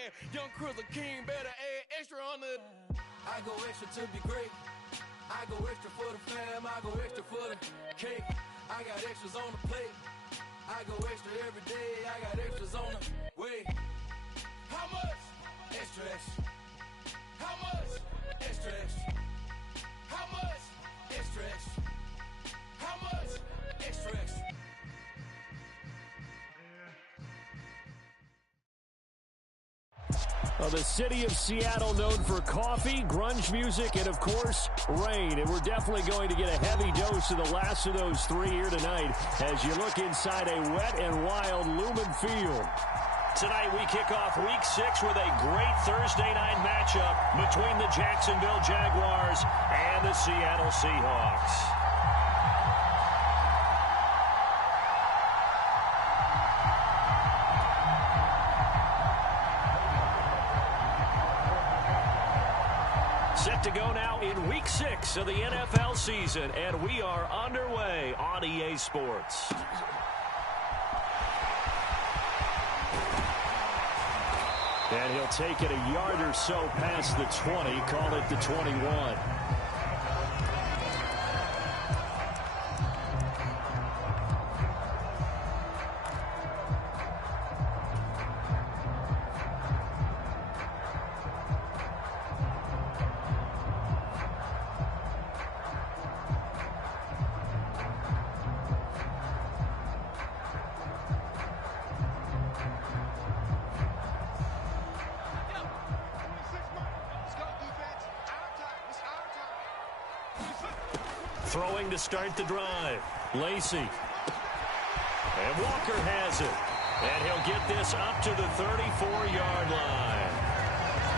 man. Young Krizzle King better add extra on the. I go extra to be great. I go extra for the fam. I go extra for the cake. I got extras on the plate. I go extra every day. I got extras on the way. How much? Extra, extra. How much? Extra, extra. How much? Extra, extra. How much? Extra, extra. Well, the city of Seattle known for coffee, grunge music, and, of course, rain. And we're definitely going to get a heavy dose of the last of those three here tonight as you look inside a wet and wild Lumen Field. Tonight we kick off Week 6 with a great Thursday night matchup between the Jacksonville Jaguars and the Seattle Seahawks. Set to go now in Week 6 of the NFL season, and we are underway on EA Sports. And he'll take it a yard or so past the 20, call it the 21. Throwing to start the drive. Lacy. And Walker has it. And he'll get this up to the 34-yard line.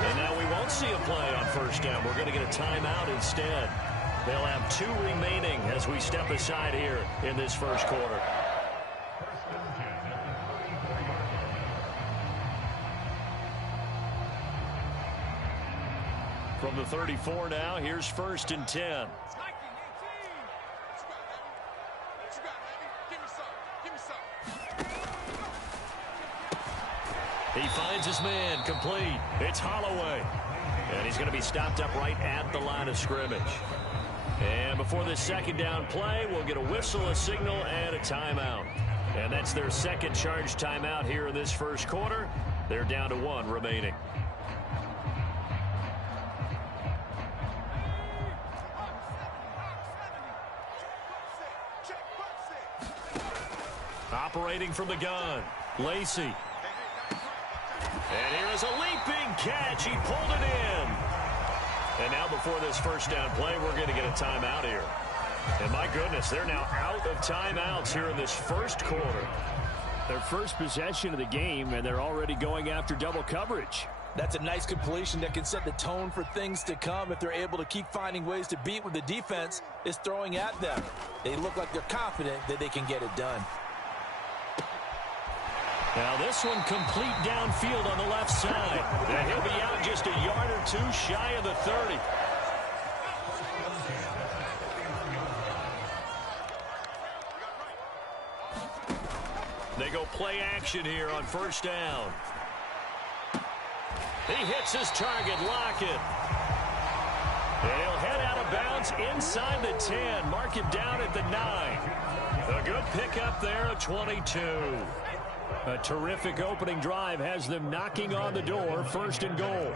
And now we won't see a play on first down. We're going to get a timeout instead. They'll have 2 remaining as we step aside here in this first quarter. From the 34 now, here's 1st and 10. He finds his man, complete. It's Holloway. And he's going to be stopped up right at the line of scrimmage. And before this second down play, we'll get a whistle, a signal, and a timeout. And that's their second charge timeout here in this first quarter. They're down to 1 remaining. Operating from the gun, Lacy. And here is a leaping catch. He pulled it in. And now before this first down play, we're going to get a timeout here. And my goodness, they're now out of timeouts here in this first quarter. Their first possession of the game, and they're already going after double coverage. That's a nice completion that can set the tone for things to come if they're able to keep finding ways to beat what the defense is throwing at them. They look like they're confident that they can get it done. Now this one complete downfield on the left side. And he'll be out just a yard or 2 shy of the 30. They go play action here on first down. He hits his target, Lockett. And he'll head out of bounds inside the 10. Mark him down at the 9. A good pickup there, a 22. A terrific opening drive has them knocking on the door, 1st and goal.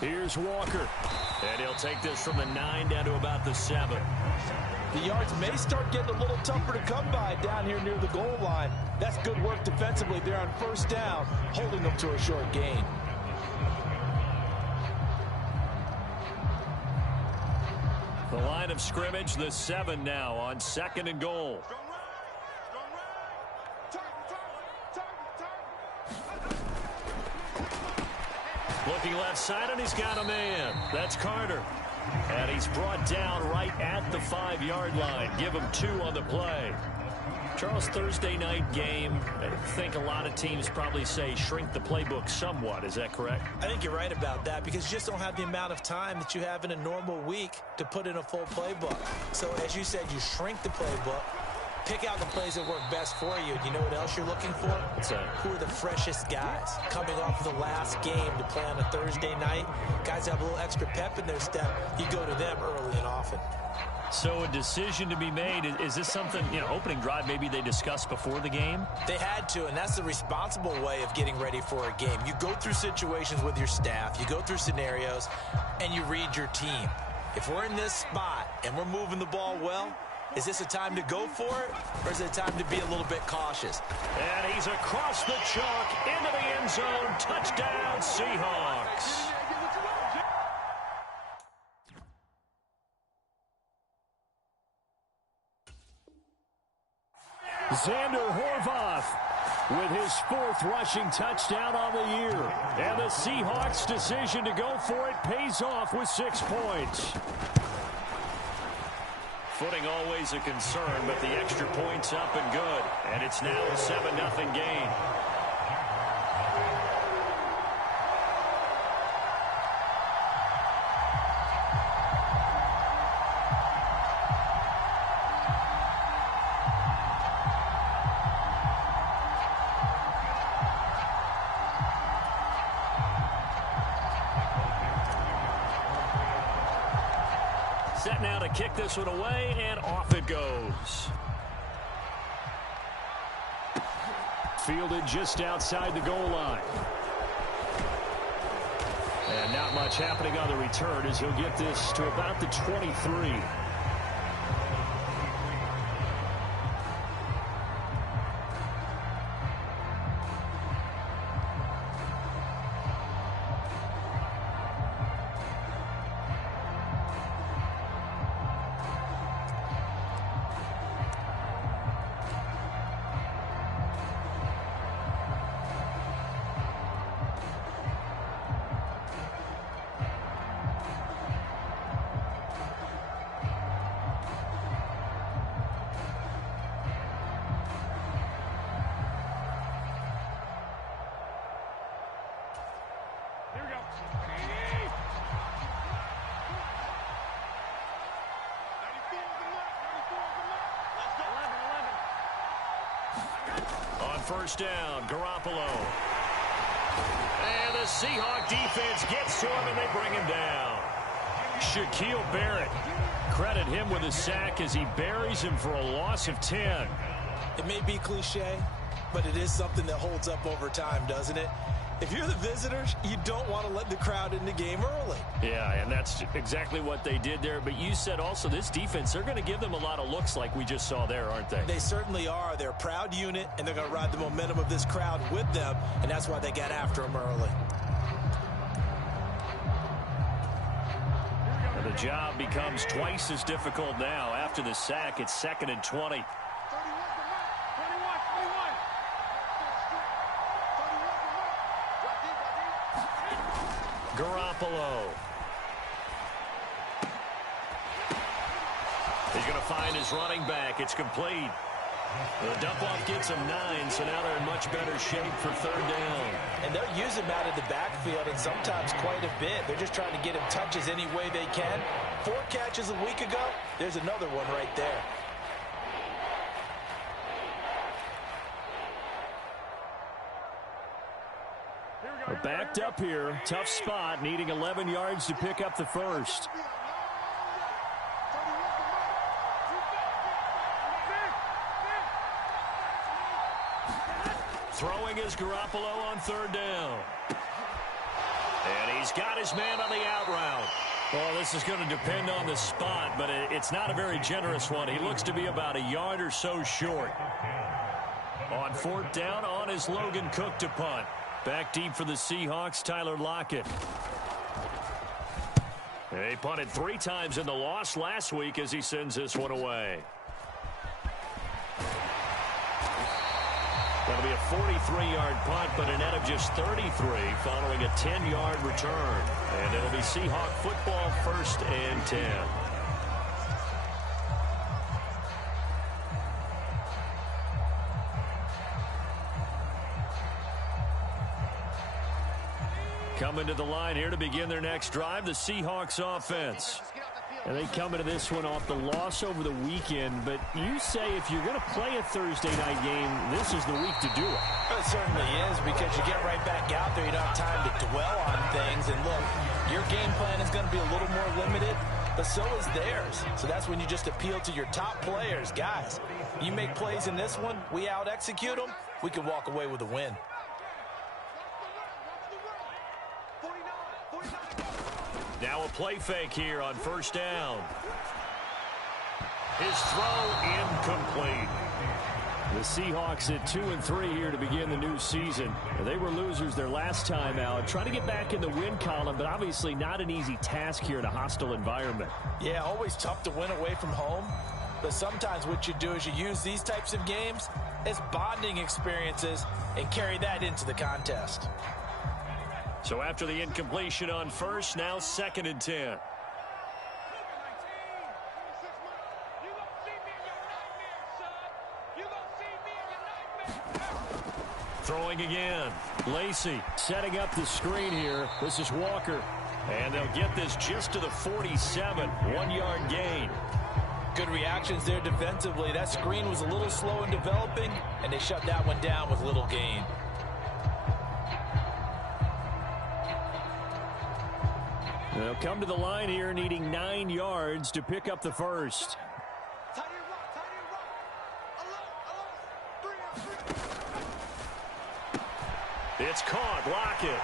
Here's Walker. And he'll take this from the 9 down to about the 7. The yards may start getting a little tougher to come by down here near the goal line. That's good work defensively there on first down, holding them to a short gain. The line of scrimmage, the 7 now on 2nd and goal. Looking left side, and he's got a man. That's Carter. And he's brought down right at the 5-yard line. Give him 2 on the play. Charles, Thursday night game, I think a lot of teams probably say shrink the playbook somewhat. Is that correct? I think you're right about that because you just don't have the amount of time that you have in a normal week to put in a full playbook. So as you said, you shrink the playbook, pick out the plays that work best for you. You know what else you're looking for? Who are the freshest guys coming off of the last game to play on a Thursday night? Guys have a little extra pep in their step. You go to them early and often. So a decision to be made. Is this something, opening drive maybe they discussed before the game? They had to, and that's the responsible way of getting ready for a game. You go through situations with your staff, you go through scenarios, and you read your team. If we're in this spot and we're moving the ball well, is this a time to go for it, or is it a time to be a little bit cautious? And he's across the chalk into the end zone. Touchdown, Seahawks. Zander Horvath with his 4th rushing touchdown on the year. And the Seahawks' decision to go for it pays off with 6 points. Footing always a concern, but the extra point's up and good. And it's now a 7-0 game. Set now to kick this one away, and off it goes. Fielded just outside the goal line. And not much happening on the return as he'll get this to about the 23. First down, Garoppolo. And the Seahawk defense gets to him, and they bring him down. Shaquille Barrett. Credit him with a sack as he buries him for a loss of 10. It may be cliche, but it is something that holds up over time, doesn't it? If you're the visitors, you don't want to let the crowd in the game early. Yeah, and that's exactly what they did there. But you said also this defense, they're going to give them a lot of looks like we just saw there, aren't they? They certainly are. They're a proud unit, and they're going to ride the momentum of this crowd with them, and that's why they got after them early. And the job becomes twice as difficult now. After the sack, it's 2nd and 20. Garoppolo. He's going to find his running back. It's complete. The dump-off gets him 9, so now they're in much better shape for 3rd down. And they'll use him out of the backfield, and sometimes quite a bit. They're just trying to get him touches any way they can. 4 catches a week ago. There's another one right there. We're backed up here. Tough spot, needing 11 yards to pick up the first. Throwing is Garoppolo on 3rd down. And he's got his man on the out route. Well, this is going to depend on the spot, but it's not a very generous one. He looks to be about a yard or so short. On 4th down, on is Logan Cook to punt. Back deep for the Seahawks, Tyler Lockett. He punted 3 times in the loss last week as he sends this one away. That'll be a 43-yard punt, but a net of just 33 following a 10-yard return. And it'll be Seahawk football, 1st and 10. Coming to the line here to begin their next drive, the Seahawks offense. And they come into this one off the loss over the weekend. But you say if you're going to play a Thursday night game, this is the week to do it. It certainly is, because you get right back out there. You don't have time to dwell on things. And look, your game plan is going to be a little more limited, but so is theirs. So that's when you just appeal to your top players. Guys, you make plays in this one, we out-execute them, we can walk away with a win. Now a play fake here on first down. His throw incomplete. The Seahawks at 2-3 here to begin the new season. They were losers their last time out. Trying to get back in the win column, but obviously not an easy task here in a hostile environment. Yeah, always tough to win away from home. But sometimes what you do is you use these types of games as bonding experiences and carry that into the contest. So after the incompletion on first, now 2nd and 10. Throwing again. Lacy setting up the screen here. This is Walker. And they'll get this just to the 47. 1-yard gain. Good reactions there defensively. That screen was a little slow in developing, and they shut that one down with little gain. They'll come to the line here needing 9 yards to pick up the first. It's caught. Lockett.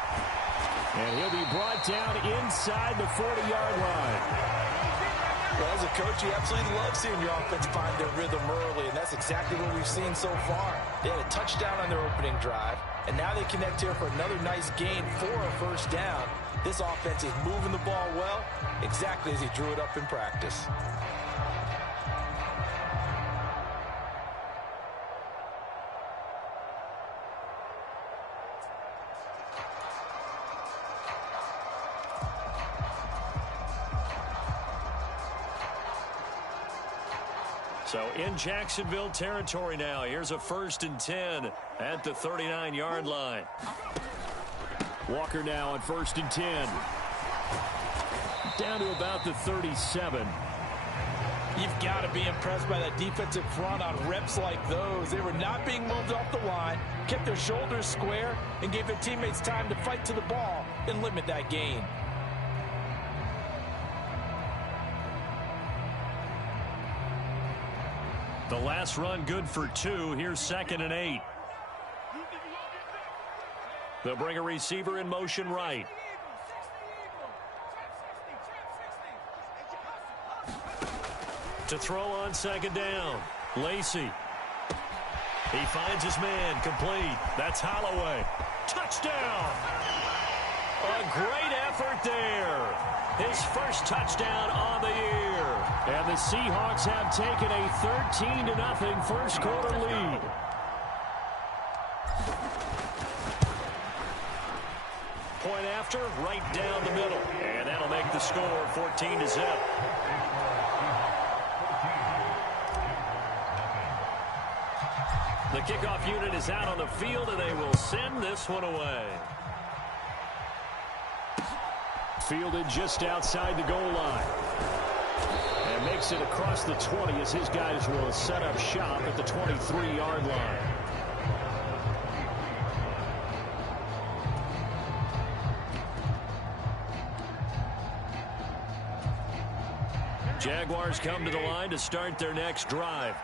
And he'll be brought down inside the 40-yard line. Well, as a coach, you absolutely love seeing your offense find their rhythm early, and that's exactly what we've seen so far. They had a touchdown on their opening drive, and now they connect here for another nice gain for a first down. This offense is moving the ball well, exactly as he drew it up in practice. So in Jacksonville territory now. Here's a 1st and 10 at the 39-yard line. Walker now on 1st and 10. Down to about the 37. You've got to be impressed by that defensive front on reps like those. They were not being moved off the line, kept their shoulders square, and gave their teammates time to fight to the ball and limit that gain. The last run good for 2. Here's 2nd and 8. They'll bring a receiver in motion right. To throw on 2nd down. Lacy. He finds his man. Complete. That's Holloway. Touchdown. A great effort there. His first touchdown on the year. And the Seahawks have taken a 13-0 first quarter lead. Point after, right down the middle. And that'll make the score 14-0. The kickoff unit is out on the field, and they will send this one away. Fielded just outside the goal line. And makes it across the 20 as his guys will set up shop at the 23-yard line. Jaguars come to the line to start their next drive.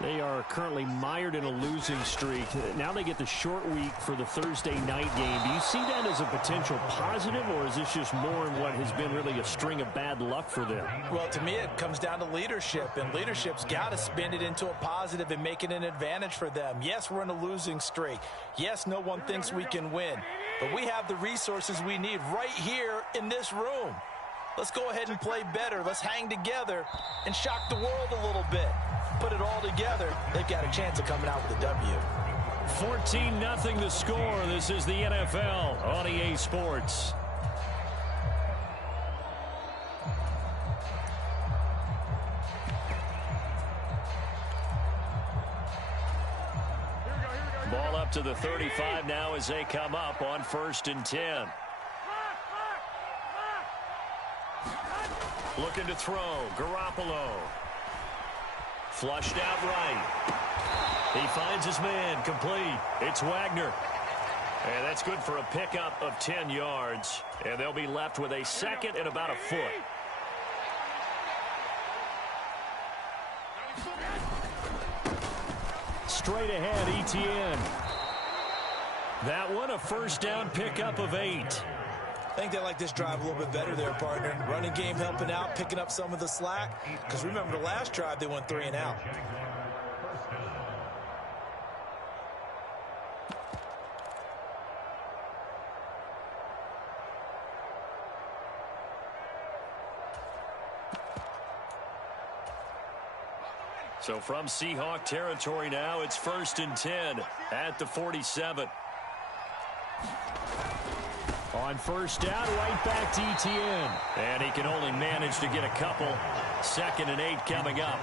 They are currently mired in a losing streak. Now they get the short week for the Thursday night game. Do you see that as a potential positive, or is this just more in what has been really a string of bad luck for them? Well, to me, it comes down to leadership, and leadership's got to spin it into a positive and make it an advantage for them. Yes, we're in a losing streak. Yes, no one thinks we can win, but we have the resources we need right here in this room. Let's go ahead and play better. Let's hang together and shock the world a little bit. Put it all together, they've got a chance of coming out with a W. 14-0 the score. This is the NFL on EA Sports. Ball up to the 35 now as they come up on 1st and 10. Looking to throw. Garoppolo. Flushed out right. He finds his man. Complete. It's Wagner. And that's good for a pickup of 10 yards. And they'll be left with a second and about a foot. Straight ahead, Etienne. That one, a first down pickup of 8. I think they like this drive a little bit better there, partner. Running game helping out, picking up some of the slack. Because remember, the last drive, they went 3 and out. So from Seahawk territory now, it's 1st and 10 at the 47. On first down, right back to Etienne. And he can only manage to get a couple. 2nd and 8 coming up.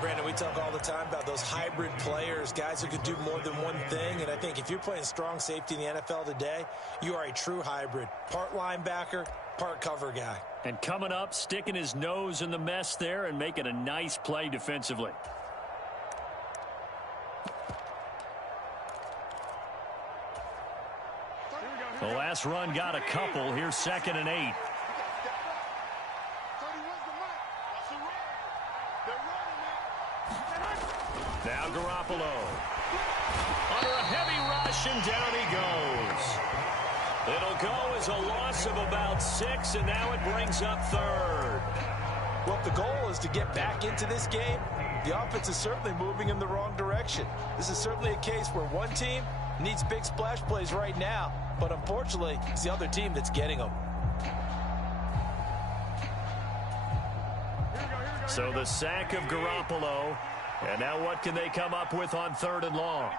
Brandon, we talk all the time about those hybrid players, guys who could do more than one thing. And I think if you're playing strong safety in the NFL today, you are a true hybrid. Part linebacker, part cover guy. And coming up, sticking his nose in the mess there and making a nice play defensively. The last run got a couple. Here's 2nd and 8. Now Garoppolo. Under a heavy rush, and down he goes. It'll go as a loss of about 6, and now it brings up 3rd. Well, if the goal is to get back into this game, the offense is certainly moving in the wrong direction. This is certainly a case where one team needs big splash plays right now, but unfortunately, it's the other team that's getting them. So the sack of Garoppolo, and now what can they come up with on 3rd and long?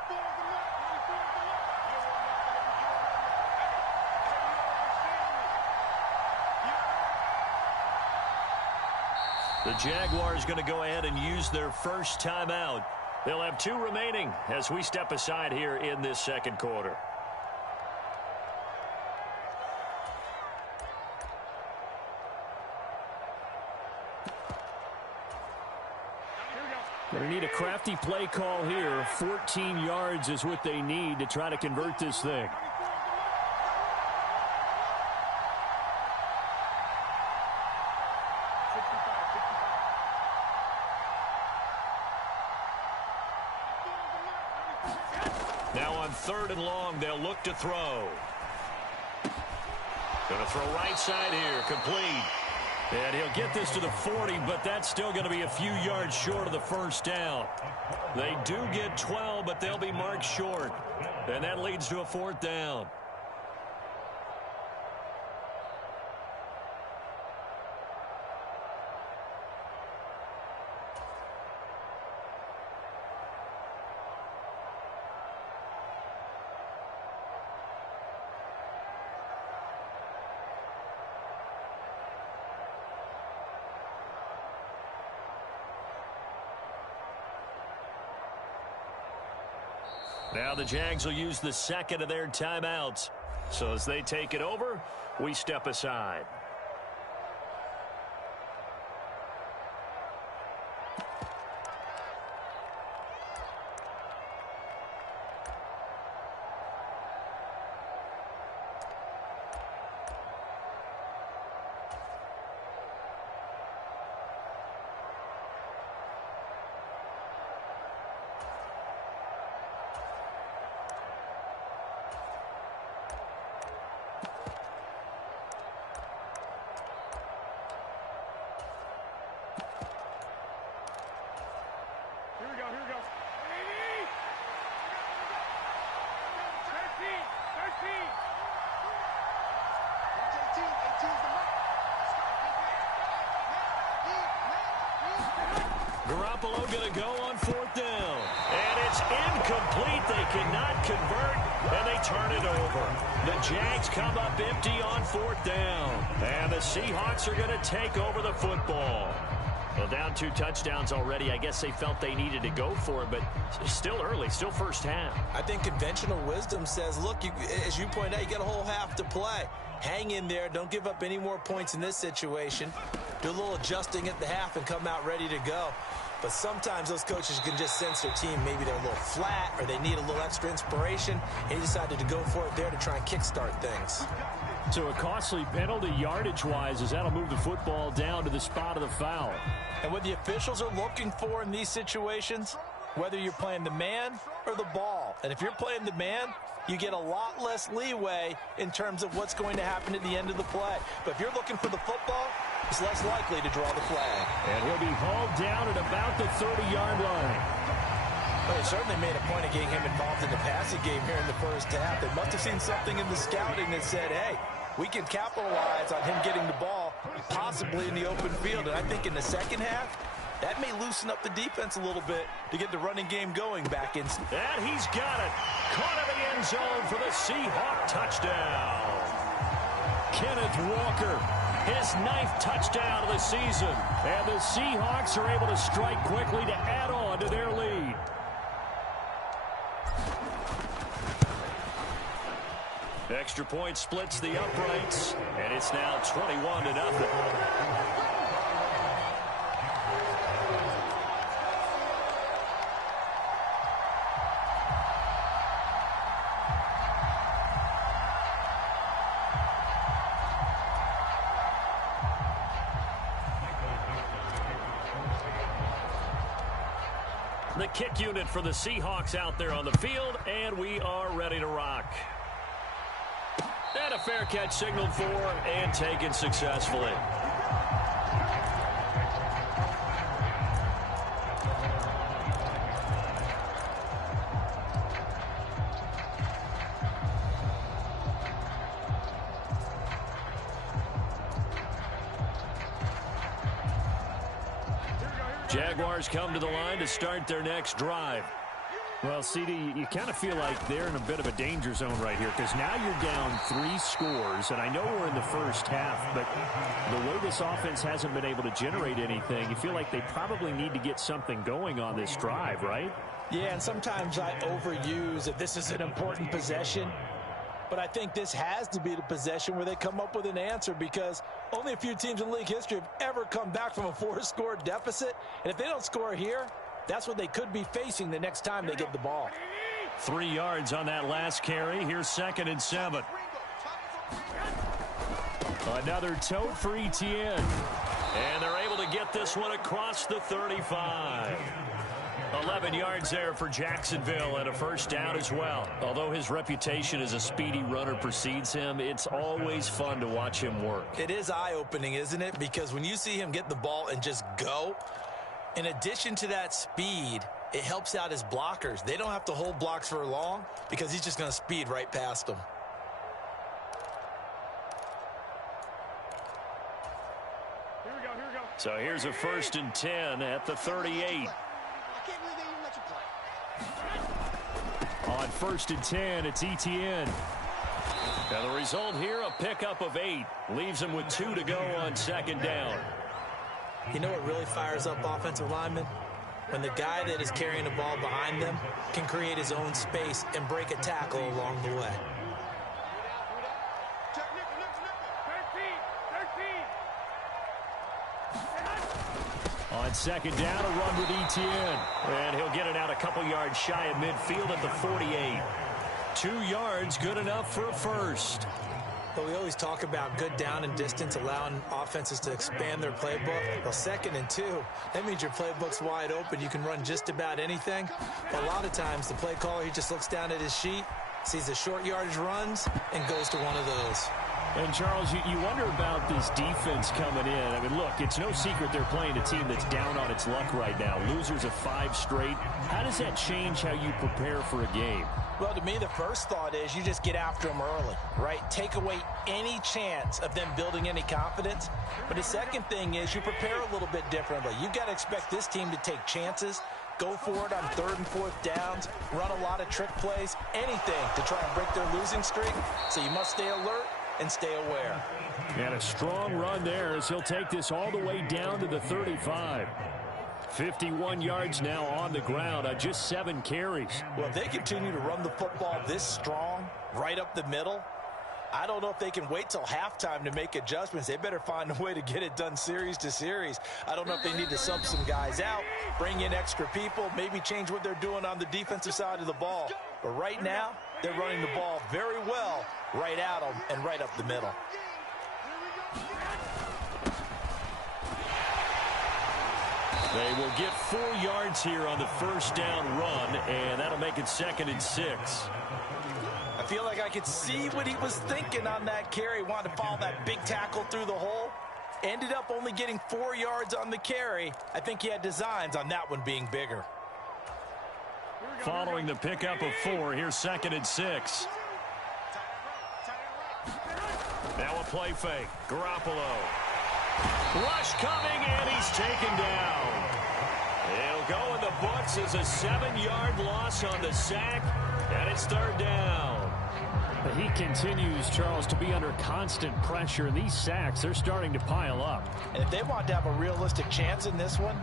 The Jaguars going to go ahead and use their first timeout. They'll have 2 remaining as we step aside here in this 2nd quarter. Going to need a crafty play call here. 14 yards is what they need to try to convert this thing. Now on 3rd and long, they'll look to throw. Going to throw right side here, complete. And he'll get this to the 40, but that's still going to be a few yards short of the first down. They do get 12, but they'll be marked short. And that leads to a 4th down. Now the Jags will use the 2nd of their timeouts. So as they take it over, we step aside. Garoppolo going to go on 4th down. And it's incomplete. They cannot convert, and they turn it over. The Jags come up empty on 4th down. And the Seahawks are going to take over the football. Well, down 2 touchdowns already. I guess they felt they needed to go for it, but still early, still first half. I think conventional wisdom says, look, as you point out, you got a whole half to play. Hang in there. Don't give up any more points in this situation. Do a little adjusting at the half and come out ready to go. But sometimes those coaches can just sense their team. Maybe they're a little flat or they need a little extra inspiration. And he decided to go for it there to try and kickstart things. So a costly penalty yardage-wise as that'll move the football down to the spot of the foul. And what the officials are looking for in these situations, whether you're playing the man or the ball. And if you're playing the man, you get a lot less leeway in terms of what's going to happen at the end of the play. But if you're looking for the football, it's less likely to draw the flag. And he'll be hauled down at about the 30-yard line. Well, they certainly made a point of getting him involved in the passing game here in the first half. They must have seen something in the scouting that said, hey, we can capitalize on him getting the ball, possibly in the open field. And I think in the second half, that may loosen up the defense a little bit to get the running game going back in. And he's got it. Caught in the end zone for the Seahawk touchdown. Kenneth Walker, his 9th touchdown of the season. And the Seahawks are able to strike quickly to add on to their lead. Extra point splits the uprights, and it's now 21-0. The kick unit for the Seahawks out there on the field, and we are ready to rock. And a fair catch signaled for and taken successfully. Jaguars come to the line to start their next drive. Well, CD, you kind of feel like they're in a bit of a danger zone right here because now you're down 3 scores, and I know we're in the first half, but the way this offense hasn't been able to generate anything, you feel like they probably need to get something going on this drive, right? Yeah, and sometimes I overuse that this is an important possession, but I think this has to be the possession where they come up with an answer because only a few teams in league history have ever come back from a 4-score deficit, and if they don't score here, that's what they could be facing the next time they get the ball. 3 yards on that last carry. Here's 2nd and 7. Another tote for Etienne. And they're able to get this one across the 35. 11 yards there for Jacksonville and a first down as well. Although his reputation as a speedy runner precedes him, it's always fun to watch him work. It is eye-opening, isn't it? Because when you see him get the ball and just go, in addition to that speed, it helps out his blockers. They don't have to hold blocks for long because he's just going to speed right past them. So here's a 1st and 10 at the 38. On 1st and 10, it's Etienne. And the result here, a pickup of 8. Leaves him with 2 to go on 2nd down. You know what really fires up offensive linemen? When the guy that is carrying the ball behind them can create his own space and break a tackle along the way. On 2nd down, a run with Etienne. And he'll get it out a couple yards shy of midfield at the 48. 2 yards, good enough for a first. But we always talk about good down and distance, allowing offenses to expand their playbook. Well, 2nd and 2, that means your playbook's wide open. You can run just about anything. But a lot of times, the play caller, he just looks down at his sheet, sees the short yardage runs, and goes to one of those. And, Charles, you wonder about this defense coming in. I mean, look, it's no secret they're playing a team that's down on its luck right now. Losers of 5 straight. How does that change how you prepare for a game? Well, to me, the first thought is you just get after them early, right? Take away any chance of them building any confidence. But the second thing is you prepare a little bit differently. You've got to expect this team to take chances, go for it on 3rd and 4th downs, run a lot of trick plays, anything to try and break their losing streak. So you must stay alert and stay aware. And a strong run there as he'll take this all the way down to the 35. 51 yards now on the ground on just 7 carries. Well, if they continue to run the football this strong, right up the middle, I don't know if they can wait till halftime to make adjustments. They better find a way to get it done series to series. I don't know if they need to sub some guys out, bring in extra people, maybe change what they're doing on the defensive side of the ball. But right now, they're running the ball very well right at them and right up the middle. They will get 4 yards here on the first down run, and that'll make it 2nd and 6. I feel like I could see what he was thinking on that carry. Wanted to follow that big tackle through the hole. Ended up only getting 4 yards on the carry. I think he had designs on that one being bigger. Following the pickup of 4, here's 2nd and 6. Now a play fake. Garoppolo. Rush coming, and he's taken down. He'll go in the books as a 7-yard loss on the sack, and it's 3rd down. He continues, Charles, to be under constant pressure. These sacks, they're starting to pile up. And if they want to have a realistic chance in this one,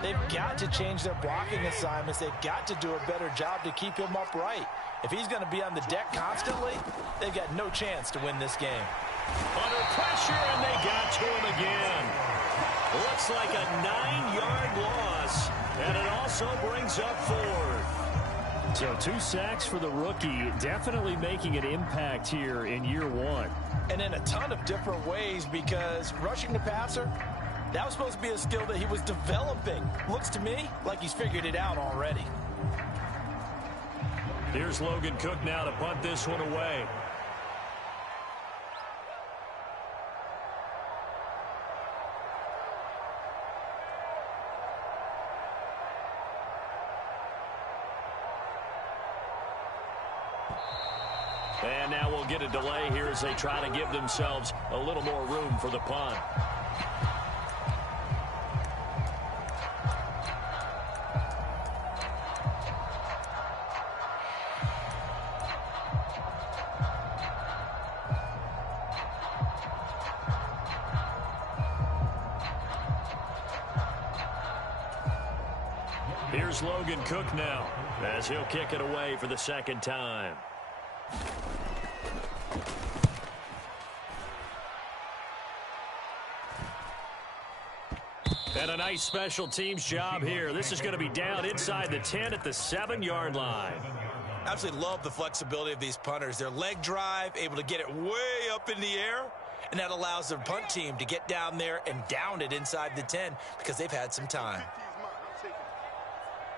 they've got to change their blocking assignments. They've got to do a better job to keep him upright. If he's going to be on the deck constantly, they've got no chance to win this game. Under pressure, and they got to him again. Looks like a 9-yard loss, and it also brings up 4th. So 2 sacks for the rookie, definitely making an impact here in year 1. And in a ton of different ways, because rushing the passer, that was supposed to be a skill that he was developing. Looks to me like he's figured it out already. Here's Logan Cook now to punt this one away. And now we'll get a delay here as they try to give themselves a little more room for the punt. Here's Logan Cook now as he'll kick it away for the 2nd time. And a nice special teams job here. This is going to be down inside the 10 at the 7-yard line. Absolutely love the flexibility of these punters. Their leg drive, able to get it way up in the air, and that allows their punt team to get down there and down it inside the 10 because they've had some time.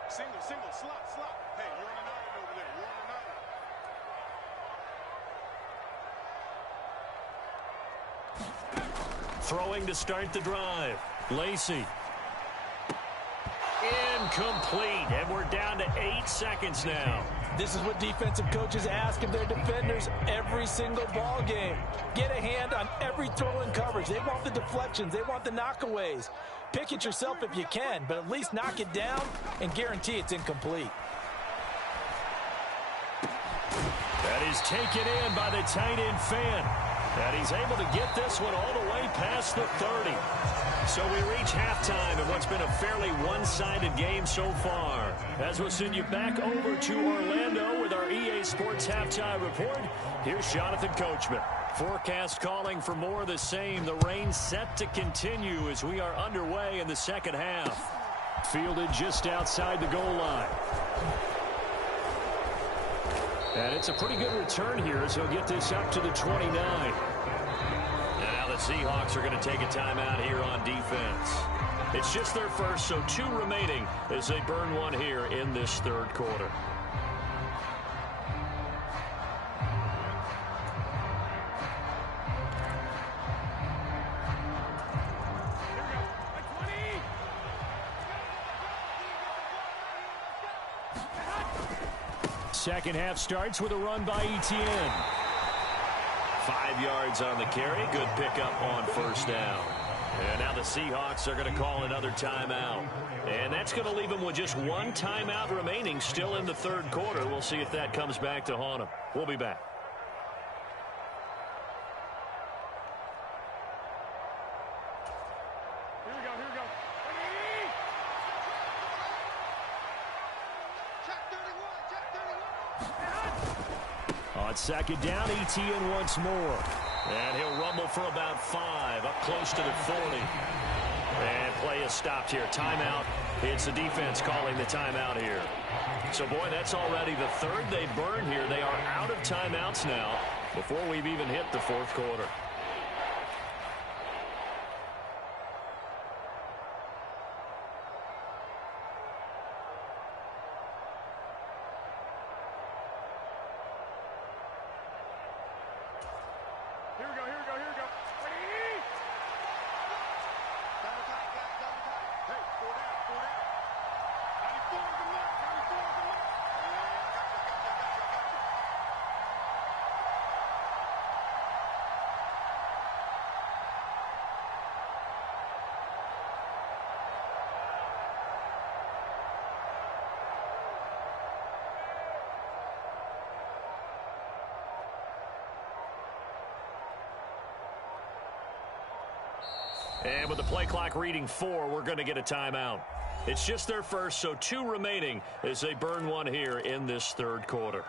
Single, slot. Hey, you're on an island over there. You're on an island. Throwing to start the drive. Lacy. Incomplete, and we're down to 8 seconds now. This is what defensive coaches ask of their defenders every single ball game. Get a hand on every throw in coverage. They want the deflections. They want the knockaways. Pick it yourself if you can, but at least knock it down and guarantee it's incomplete. That is taken in by the tight end Fan. And he's able to get this one all the way past the 30. So we reach halftime in what's been a fairly one-sided game so far. As we'll send you back over to Orlando with our EA Sports Halftime Report, here's Jonathan Coachman. Forecast calling for more of the same. The rain set to continue as we are underway in the 2nd half. Fielded just outside the goal line. And it's a pretty good return here as he'll get this up to the 29. And now the Seahawks are going to take a timeout here on defense. It's just their first, so 2 remaining as they burn one here in this 3rd quarter. Second half starts with a run by Etienne. 5 yards on the carry. Good pickup on 1st down. And now the Seahawks are going to call another timeout. And that's going to leave them with just 1 timeout remaining still in the 3rd quarter. We'll see if that comes back to haunt them. We'll be back. On second down, Etienne once more. And he'll rumble for about 5, up close to the 40. And play is stopped here. Timeout. It's the defense calling the timeout here. So, boy, that's already the third they've burned here. They are out of timeouts now before we've even hit the fourth quarter. Here we go, here we go, here we go. Ready? Double tight, guys, double tight. Hey, 4 down, 4 down. 94 is the mark, 94 is the mark. And with the play clock reading 4, we're going to get a timeout. It's just their first, so 2 remaining as they burn one here in this third quarter.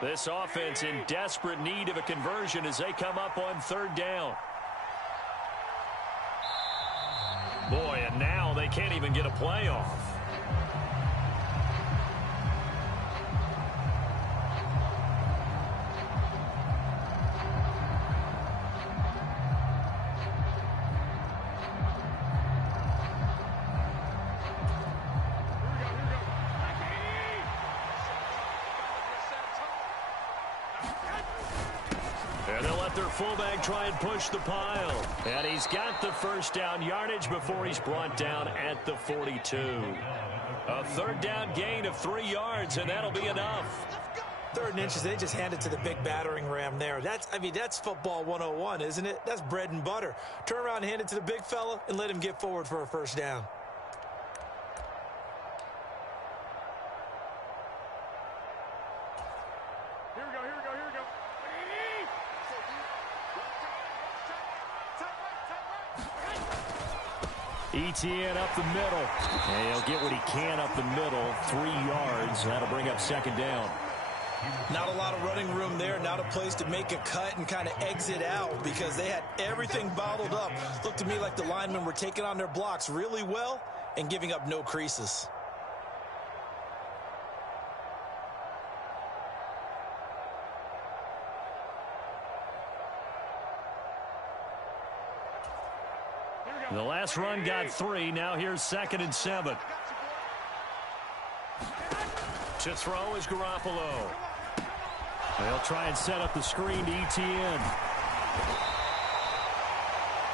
This offense in desperate need of a conversion as they come up on third down. Boy, and now they can't even get a play off. And they'll let their fullback try and push the pile. And he's got the first down yardage before he's brought down at the 42. A third down gain of 3 yards, and that'll be enough. 3rd and inches, they just hand it to the big battering ram there. That's football 101, isn't it? That's bread and butter. Turn around, hand it to the big fella, and let him get forward for a first down. Here we go, here we go, here we go. Etienne up the middle. And he'll get what he can up the middle. 3 yards. That'll bring up second down. Not a lot of running room there. Not a place to make a cut and kind of exit out because they had everything bottled up. Looked to me like the linemen were taking on their blocks really well and giving up no creases. The last run got 3. Now here's 2nd and 7. To throw is Garoppolo. They'll try and set up the screen to Etienne.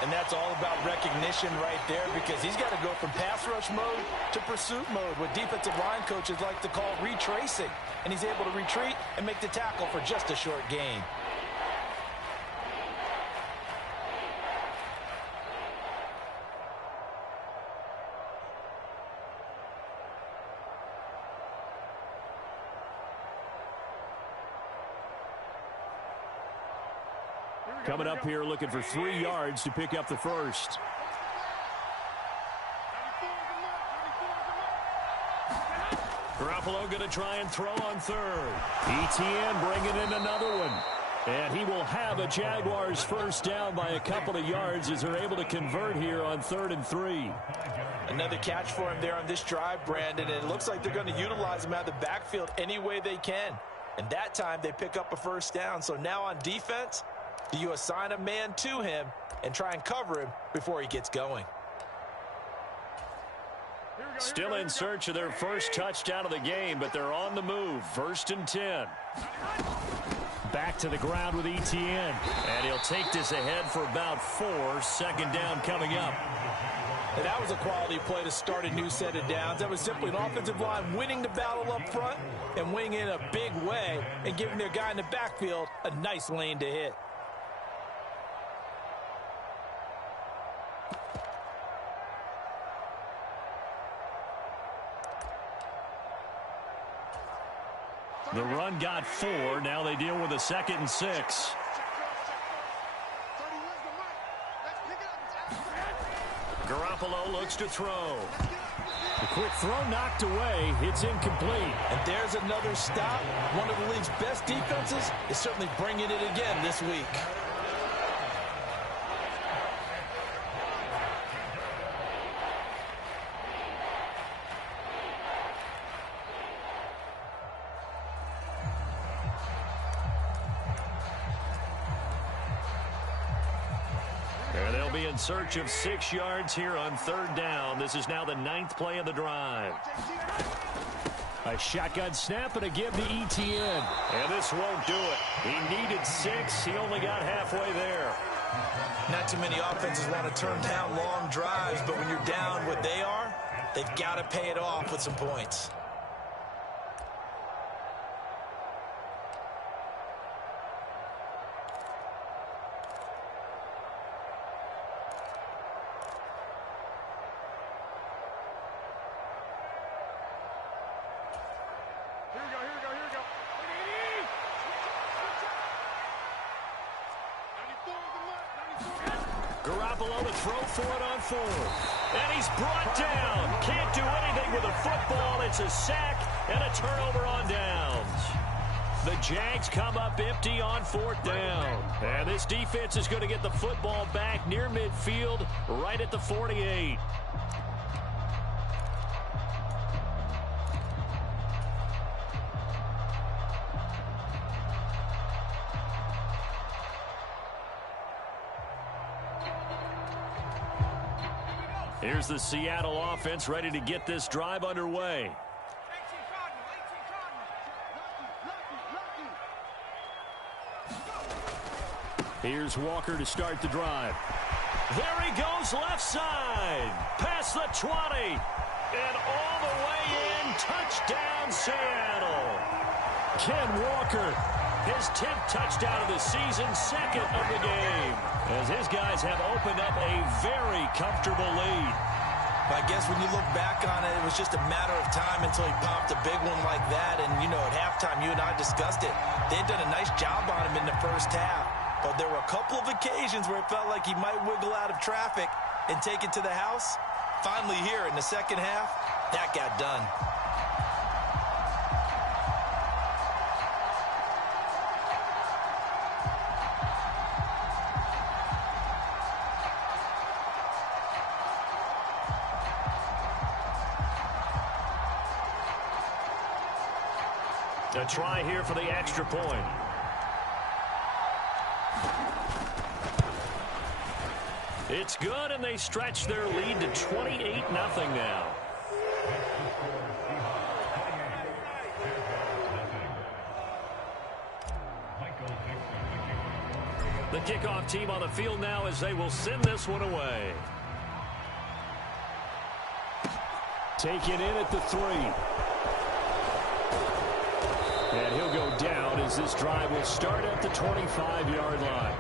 And that's all about recognition right there because he's got to go from pass rush mode to pursuit mode, what defensive line coaches like to call retracing. And he's able to retreat and make the tackle for just a short gain. Coming up here looking for 3 yards to pick up the first. Garoppolo going to try and throw on 3rd. Etienne bringing in another one. And he will have a Jaguars first down by a couple of yards as they're able to convert here on 3rd and 3. Another catch for him there on this drive, Brandon, and it looks like they're going to utilize him out of the backfield any way they can. And that time they pick up a first down. So now on defense, do you assign a man to him and try and cover him before he gets going? Still in search of their first touchdown of the game, but they're on the move. 1st and 10. Back to the ground with Etienne. And he'll take this ahead for about 4. 2nd down coming up. And that was a quality play to start a new set of downs. That was simply an offensive line winning the battle up front and winning in a big way and giving their guy in the backfield a nice lane to hit. The run got 4. Now they deal with a 2nd and 6. Garoppolo looks to throw. The quick throw knocked away. It's incomplete. And there's another stop. One of the league's best defenses is certainly bringing it again this week. In search of 6 yards here on 3rd down. This is now the 9th play of the drive. A shotgun snap and a give to Etienne. And this won't do it. He needed 6. He only got halfway there. Not too many offenses want to turn down long drives, but when you're down what they are, they've got to pay it off with some points. Garoppolo to throw for it on 4th. And he's brought down. Can't do anything with a football. It's a sack and a turnover on downs. The Jags come up empty on 4th down. And this defense is going to get the football back near midfield, right at the 48. Here's the Seattle offense ready to get this drive underway. Here's Walker to start the drive. There he goes left side. Past the 20. And all the way in. Touchdown, Seattle. Ken Walker, his 10th touchdown of the season, 2nd of the game, as his guys have opened up a very comfortable lead. I guess when you look back on it, it was just a matter of time until he popped a big one like that. And, you know, at halftime, you and I discussed it. They'd done a nice job on him in the first half. But there were a couple of occasions where it felt like he might wiggle out of traffic and take it to the house. Finally here in the second half, that got done. A try here for the extra point. It's good, and they stretch their lead to 28-0 now. The kickoff team on the field now as they will send this one away. Taken in at the 3. And he'll go down as this drive will start at the 25-yard line.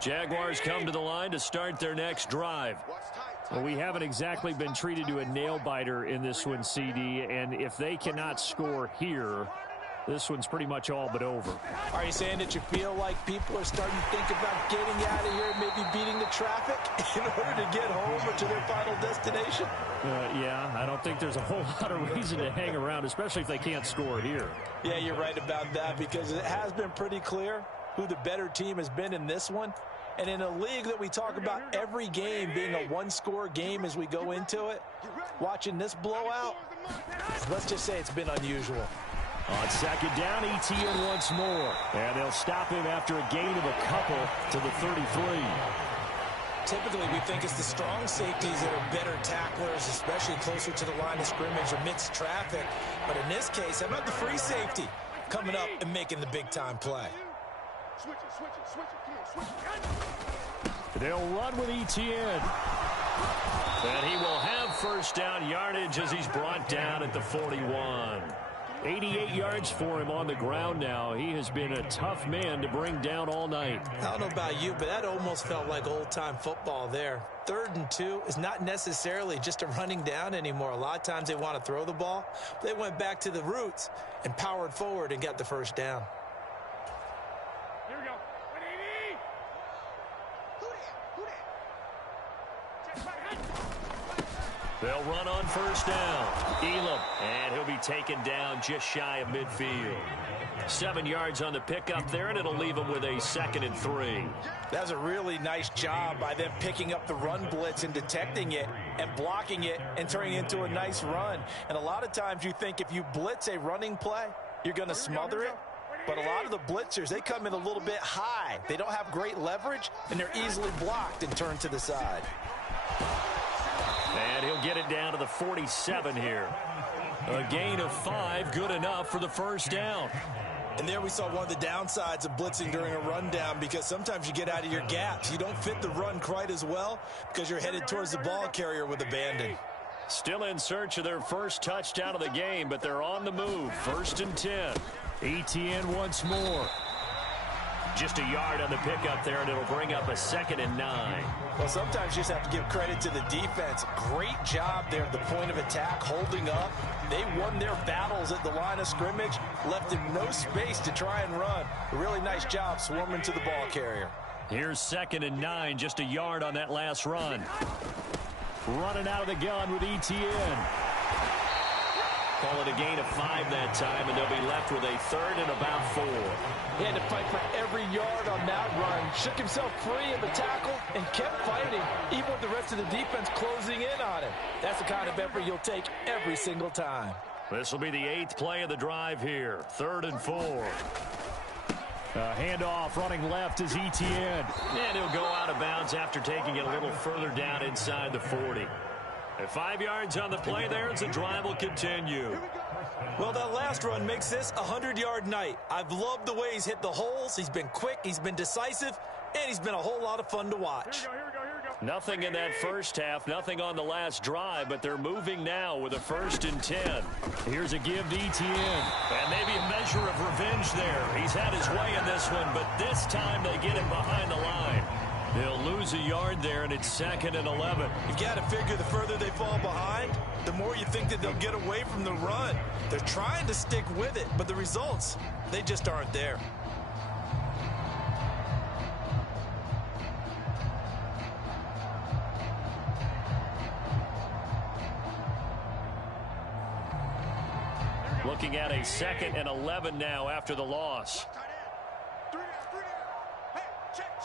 Jaguars come to the line to start their next drive. Well, we haven't exactly been treated to a nail-biter in this one, CD, and if they cannot score here, this one's pretty much all but over. Are you saying that you feel like people are starting to think about getting out of here and maybe beating the traffic in order to get home or to their final destination? Yeah, I don't think there's a whole lot of reason to hang around, especially if they can't score here. Yeah, you're right about that, because it has been pretty clear who the better team has been in this one. And in a league that we talk about every game being a one-score game as we go into it, watching this blowout, let's just say it's been unusual. On second down, Etienne once more. And they'll stop him after a gain of a couple to the 33. Typically, we think it's the strong safeties that are better tacklers, especially closer to the line of scrimmage amidst traffic. But in this case, how about the free safety coming up and making the big-time play? Switch it, switch it, switch it. Come on, switch it. They'll run with Etienne. And he will have first down yardage as he's brought down at the 41. 88 yards for him on the ground now. He has been a tough man to bring down all night. I don't know about you, but that almost felt like old-time football there. 3rd and 2 is not necessarily just a running down anymore. A lot of times they want to throw the ball. They went back to the roots and powered forward and got the first down. Here we go. They'll run on first down. Elam, and he'll be taken down just shy of midfield. 7 yards on the pickup there, and it'll leave him with a 2nd and 3. That was a really nice job by them picking up the run blitz and detecting it and blocking it and turning it into a nice run. And a lot of times you think if you blitz a running play, you're going to smother it. But a lot of the blitzers, they come in a little bit high. They don't have great leverage, and they're easily blocked and turned to the side. And he'll get it down to the 47 here. A gain of 5, good enough for the first down. And there we saw one of the downsides of blitzing during a rundown, because sometimes you get out of your gaps. You don't fit the run quite as well because you're headed towards the ball carrier with abandon. Still in search of their first touchdown of the game, but they're on the move. 1st and 10. Etienne once more. Just a yard on the pickup there, and it'll bring up a 2nd and 9. Well, sometimes you just have to give credit to the defense. Great job there at the point of attack, holding up. They won their battles at the line of scrimmage, left him no space to try and run. A really nice job swarming to the ball carrier. Here's 2nd and 9, just a yard on that last run. Running out of the gun with Etienne. Call it a gain of 5 that time, and they'll be left with a 3rd and about 4. He had to fight for every yard on that run. Shook himself free of the tackle and kept fighting, even with the rest of the defense closing in on him. That's the kind of effort you'll take every single time. This will be the 8th play of the drive here. 3rd and 4. Handoff running left is Etienne. And he'll go out of bounds after taking it a little further down inside the 40. At 5 yards on the play there as the drive will continue. Well, that last run makes this a 100-yard night. I've loved the way he's hit the holes. He's been quick, he's been decisive, and he's been a whole lot of fun to watch. Here we go. Nothing in that first half, nothing on the last drive, but they're moving now with a 1st and 10. Here's a give to Etienne. And maybe a measure of revenge there. He's had his way in this one, but this time they get him behind the line. They'll lose a yard there, and it's 2nd and 11. You've got to figure the further they fall behind, the more you think that they'll get away from the run. They're trying to stick with it, but the results, they just aren't there. Looking at a 2nd and 11 now after the loss. Three down. Hey, check.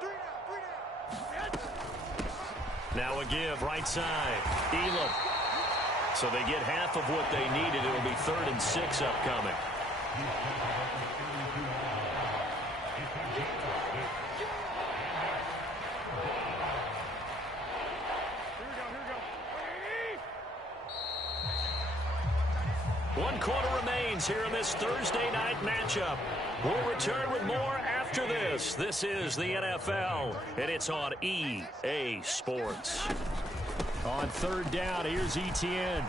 3 down. Now a give, right side. Elam. So they get half of what they needed. It'll be 3rd and 6 upcoming. One quarter remains here in this Thursday night matchup. We'll return with more after this. This is the NFL, and it's on EA Sports. On 3rd down, here's Etienne.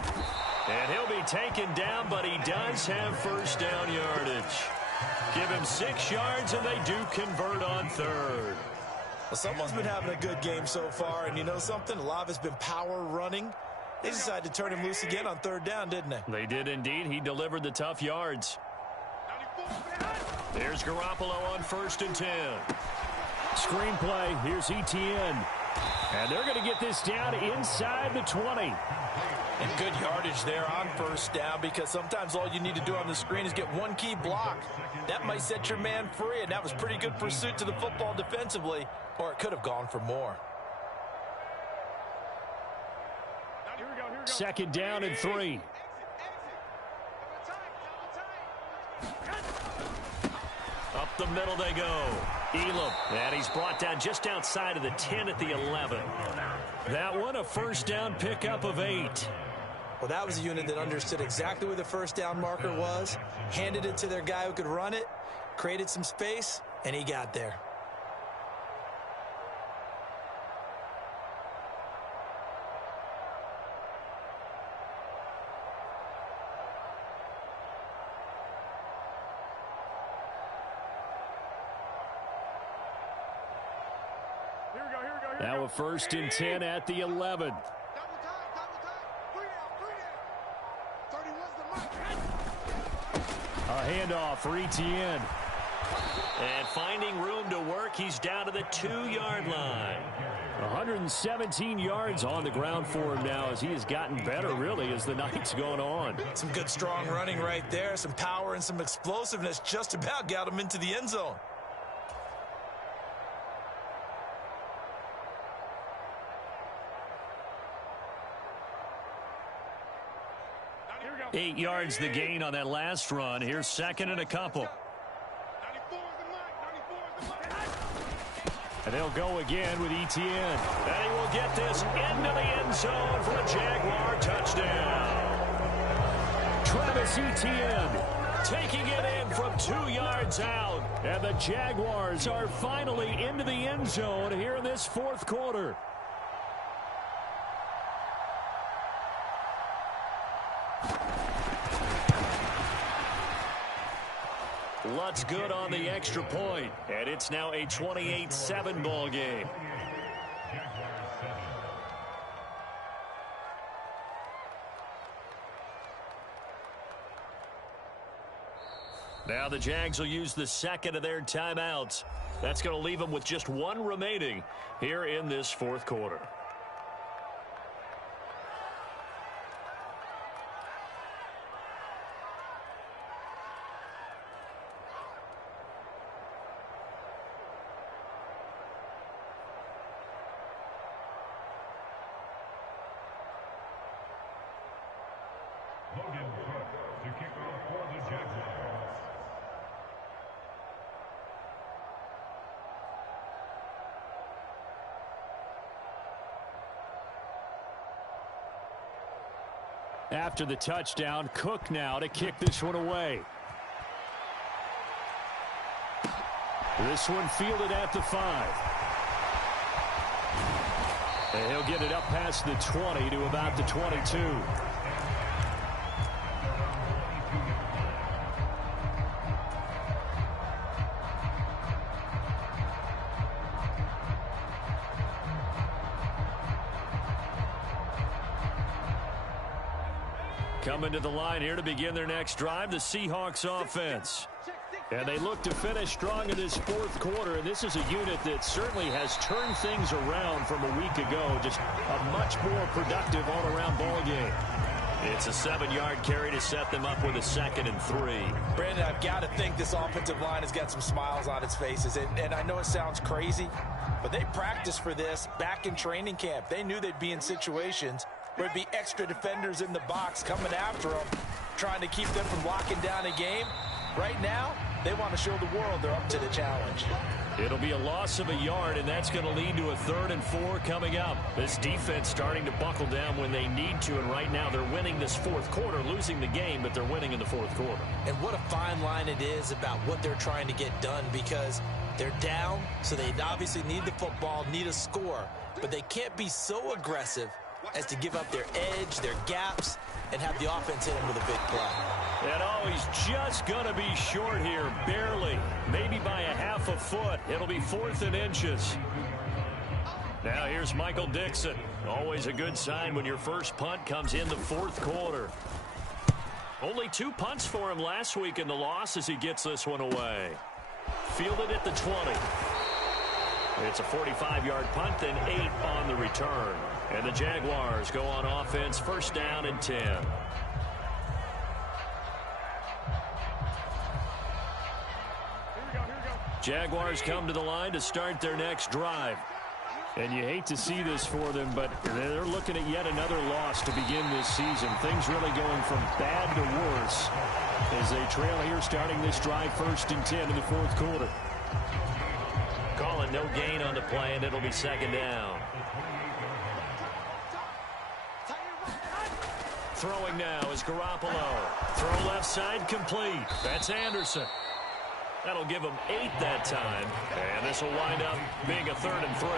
And he'll be taken down, but he does have first down yardage. Give him 6 yards, and they do convert on 3rd. Well, someone's been having a good game so far, and you know something? A lot of it's been power running. They decided to turn him loose again on 3rd down, didn't they? They did indeed. He delivered the tough yards. There's Garoppolo on 1st and 10. Screenplay. Here's Etienne. And they're going to get this down inside the 20. And good yardage there on 1st down, because sometimes all you need to do on the screen is get one key block. That might set your man free, and that was pretty good pursuit to the football defensively, or it could have gone for more. 2nd down and 3. Up the middle they go. Elam, and he's brought down just outside of the 10 at the 11. That one a 1st down pickup of 8. Well, that was a unit that understood exactly where the 1st down marker was, handed it to their guy who could run it, created some space, and he got there. Now a 1st and 10 at the 11. A handoff for Etienne. And finding room to work, he's down to the 2-yard line. 117 yards on the ground for him now, as he has gotten better, really, as the night's gone on. Some good, strong running right there. Some power and some explosiveness just about got him into the end zone. Eight yards the gain on that last run. Here's 2nd and a couple. And they'll go again with Etienne. And he will get this into the end zone for a Jaguar touchdown. Travis Etienne taking it in from 2 yards out. And the Jaguars are finally into the end zone here in this 4th quarter. Lutt's good on the extra point, and it's now a 28-7 ball game. Now the Jags will use the 2nd of their timeouts. That's going to leave them with just 1 remaining here in this 4th quarter. After the touchdown, Cook now to kick this one away. This one fielded at the 5. And he'll get it up past the 20 to about the 22. Coming to the line here to begin their next drive, the Seahawks offense. And they look to finish strong in this 4th quarter. And this is a unit that certainly has turned things around from a week ago. Just a much more productive all-around ball game. It's a 7-yard carry to set them up with a 2nd and 3. Brandon, I've got to think this offensive line has got some smiles on its faces. And I know it sounds crazy, but they practiced for this back in training camp. They knew they'd be in situations where it'd be extra defenders in the box coming after them, trying to keep them from locking down a game. Right now, they want to show the world they're up to the challenge. It'll be a loss of a yard, and that's going to lead to a 3rd and 4 coming up. This defense starting to buckle down when they need to, and right now they're winning this 4th quarter, losing the game, but they're winning in the 4th quarter. And what a fine line it is about what they're trying to get done, because they're down, so they obviously need the football, need a score, but they can't be so aggressive as to give up their edge, their gaps, and have the offense hit them with a big play. And oh, he's just going to be short here, barely, maybe by a half a foot. It'll be 4th and inches. Now here's Michael Dixon. Always a good sign when your first punt comes in the 4th quarter. Only 2 punts for him last week in the loss as he gets this one away. Fielded at the 20. It's a 45-yard punt, then 8 on the return. And the Jaguars go on offense, first down and 10. Jaguars come to the line to start their next drive. And you hate to see this for them, but they're looking at yet another loss to begin this season. Things really going from bad to worse as they trail here starting this drive, first and 10 in the fourth quarter. Calling no gain on the play, and it'll be second down. Throwing now is Garoppolo. Throw left side complete. That's Anderson. That'll give him 8 that time. And this will wind up being a 3rd and 3.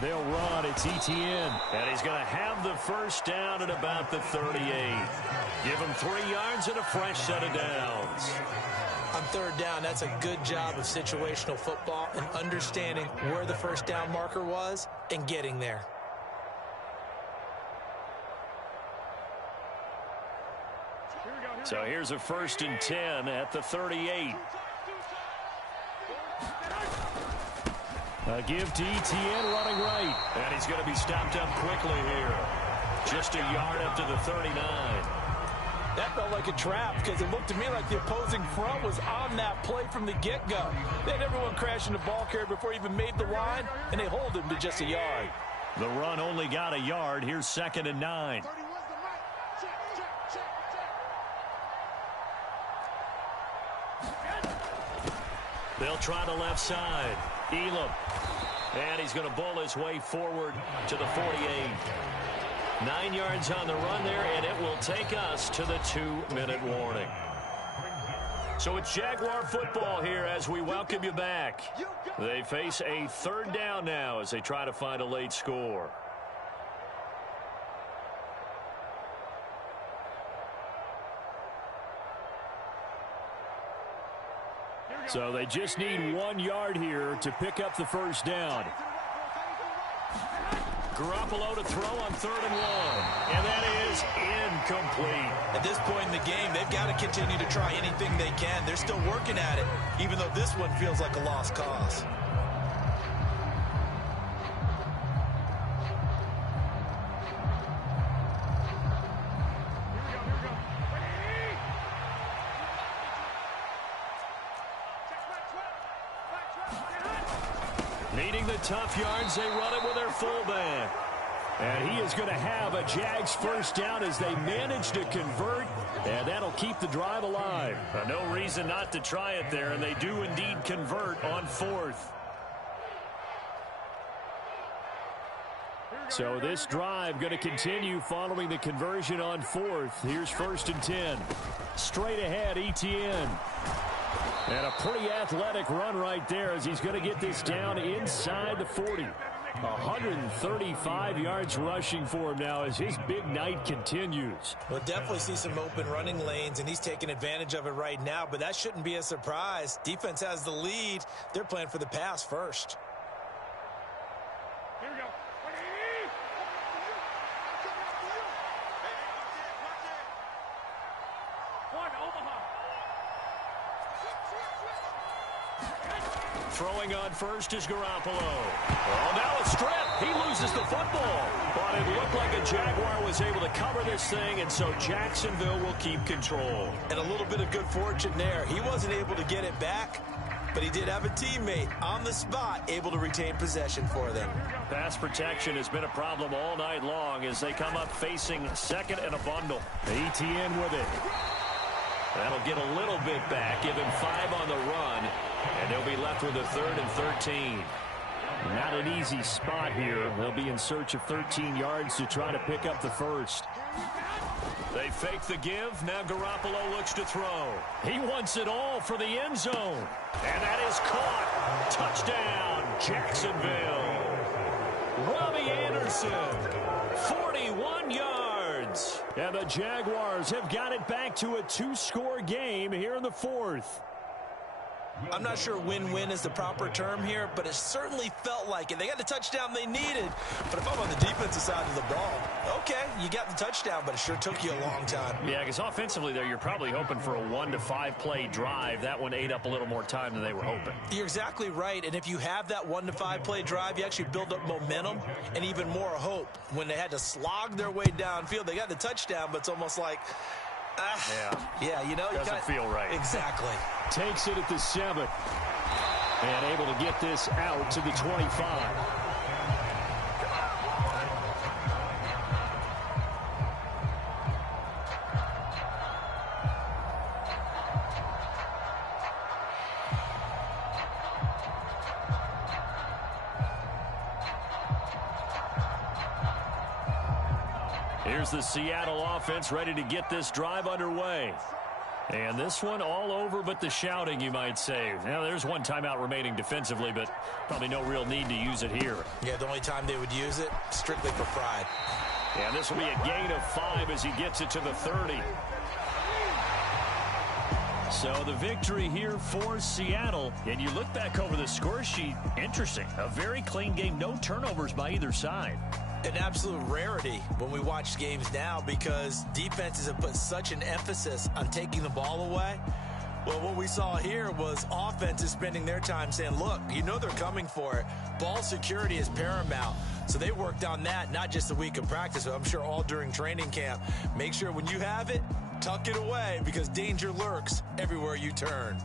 They'll run. It's Etienne. And he's going to have the first down at about the 38. Give him 3 yards and a fresh set of downs. On 3rd down, that's a good job of situational football and understanding where the first down marker was and getting there. So here's a 1st and 10 at the 38. A give to Etienne running right. And he's going to be stopped up quickly here. Just a yard up to the 39. That felt like a trap because it looked to me like the opposing front was on that play from the get-go. They had everyone crashing the ball carrier before he even made the line, and they hold him to just a yard. The run only got a yard. Here's 2nd and 9. They'll try the left side. Elam. And he's going to bull his way forward to the 48. 9 yards on the run there, and it will take us to the 2-minute warning. So it's Jaguar football here as we welcome you back. They face a 3rd down now as they try to find a late score. So they just need 1 yard here to pick up the first down. Garoppolo to throw on 3rd and 1. And that is incomplete. At this point in the game, they've got to continue to try anything they can. They're still working at it, even though this one feels like a lost cause. Needing the tough yards, they run it with their fullback. And he is going to have a Jags first down as they manage to convert, and that'll keep the drive alive. No reason not to try it there, and they do indeed convert on 4th. So this drive going to continue following the conversion on 4th. Here's 1st and 10. Straight ahead, Etienne. And a pretty athletic run right there as he's going to get this down inside the 40. 135 yards rushing for him now as his big night continues. We'll definitely see some open running lanes, and he's taking advantage of it right now, but that shouldn't be a surprise. Defense has the lead. They're playing for the pass first. Here we go. Throwing on first is Garoppolo. Oh, now a strip. He loses the football. But it looked like a Jaguar was able to cover this thing, and so Jacksonville will keep control. And a little bit of good fortune there. He wasn't able to get it back, but he did have a teammate on the spot able to retain possession for them. Pass protection has been a problem all night long as they come up facing 2nd and a bundle. Etienne with it. That'll get a little bit back, give him 5 on the run, and they'll be left with a 3rd and 13. Not an easy spot here. They'll be in search of 13 yards to try to pick up the first. They fake the give. Now Garoppolo looks to throw. He wants it all for the end zone. And that is caught. Touchdown, Jacksonville. Robbie Anderson, 41 yards. And the Jaguars have got it back to a 2-score game here in the fourth. I'm not sure win-win is the proper term here, but it certainly felt like it. They got the touchdown they needed, but if I'm on the defensive side of the ball, okay, you got the touchdown, but it sure took you a long time. Yeah, because offensively there, you're probably hoping for a 1 to 5 play drive. That one ate up a little more time than they were hoping. You're exactly right, and if you have that 1 to 5 play drive, you actually build up momentum and even more hope. When they had to slog their way downfield, they got the touchdown, but it's almost like, yeah, you know, doesn't feel right. Exactly. Takes it at the 7. And able to get this out to the 25. Here's the Seattle offense ready to get this drive underway. And this one all over but the shouting, you might say. Now, there's one timeout remaining defensively, but probably no real need to use it here. Yeah, the only time they would use it, strictly for pride. And this will be a gain of 5 as he gets it to the 30. So the victory here for Seattle. And you look back over the score sheet, interesting. A very clean game, no turnovers by either side. An absolute rarity when we watch games now because defenses have put such an emphasis on taking the ball away. Well, what we saw here was offenses spending their time saying, look, you know they're coming for it. Ball security is paramount. So they worked on that, not just a week of practice, but I'm sure all during training camp. Make sure when you have it, tuck it away because danger lurks everywhere you turn.